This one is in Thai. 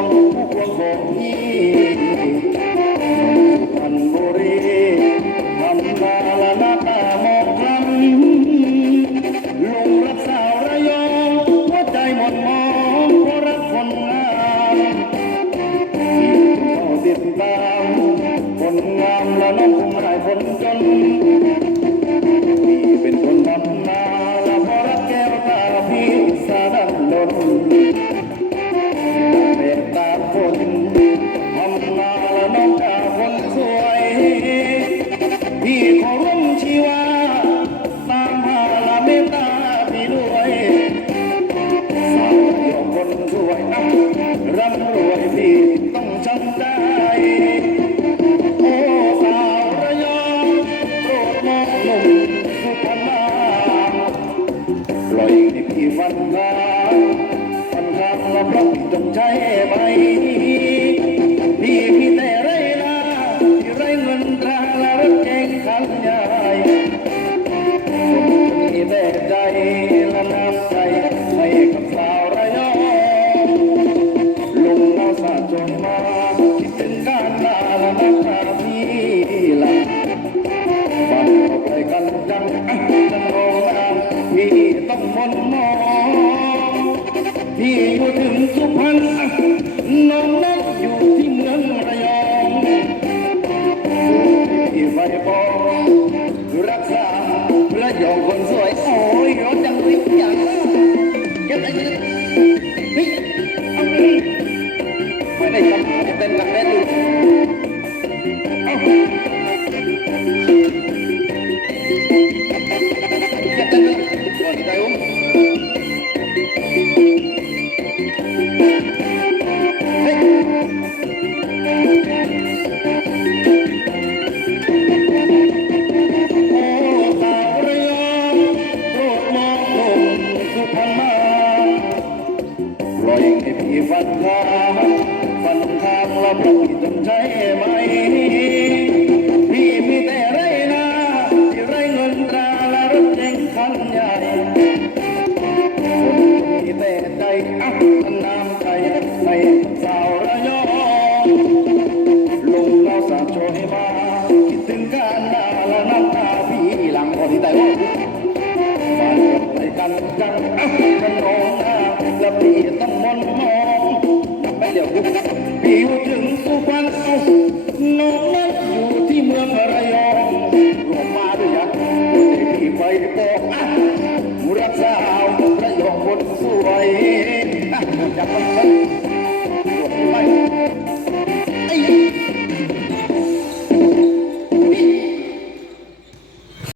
วงพวงบอกพี่พันบุรีพันาลนาตามองพัลุงรักสาวระยองหัวใจหมดมองเพราะรักคนงามติดตามคนงามและน้องคงหายคนจน ล่อยให้พี่ฟันทางฟันทาเราะพี่จงใจไป ต้องมนมองพี่อยู่ถึงสุพรรณน้องนั้นอยู่ที่เมืองระยองที่ไฟบองรักษาระยองคนสวย โอ้ยรถจังสิบอย่างเก็บอะไรกันเฮ้ยเอาไม่ได้ทำจะเป็นหลักแน่นดูเอา ปล่อยให้พี่ฟันทางฟันทางและพระพี่จงใช้ไหม พี่มีแต่ไรนาที่ไรเงินตราและรถเก๋งคันใหญ่มีแต่ใจอะน้ำใจในสาวระยองลุงเราสาบโชยมาคิดถึงการนาและน้ำตาพี่หลังพอที่แต่ว่าบ้านไปกันจังอะมันนองนา และปีต้องมนมองไม่เดี๋ยวปีวูถึงสุพรรณเอาน้องนั้นอยู่ที่เมืองระยองรวมมาด้วยกันที่ไปบอกอะรักษาระยองคนสวยอะจับมัน